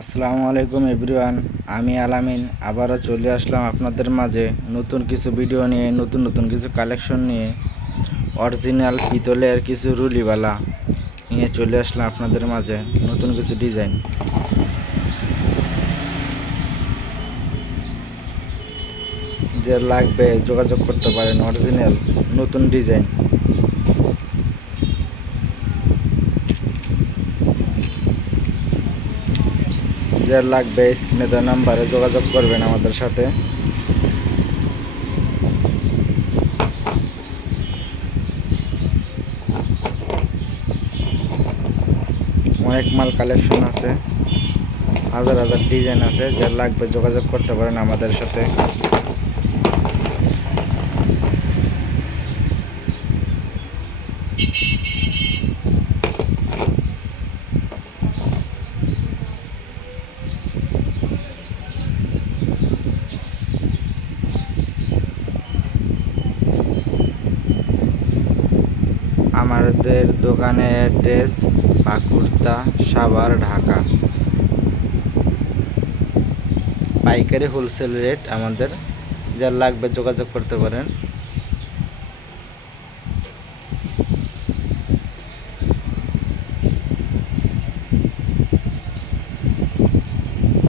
আসসালামু আলাইকুম এভরিওয়ান, আমি আলামিন, আবারও চলে আসলাম আপনাদের মাঝে নতুন কিছু ভিডিও নিয়ে, নতুন নতুন কিছু কালেকশন নিয়ে। অরিজিনাল পিতলের কিছু রুলিওয়ালা নিয়ে চলে আসলাম আপনাদের মাঝে নতুন কিছু ডিজাইন যে লাগবে যোগাযোগ করতে পারেন অরিজিনাল নতুন ডিজাইন যার লাগবে স্ক্রিনে তার নাম্বারে যোগাযোগ করবেন আমাদের সাথে। অনেক মাল কালেকশন আছে। হাজার হাজার ডিজাইন আছে যার লাগবে যোগাযোগ করতে পারেন আমাদের সাথে। আমাদের দোকানের অ্যাড্রেস পাকুড়তা সাভার ঢাকা। পাইকারি হোলসেল রেট আমাদের। যার লাগবে যোগাযোগ করতে পারেন।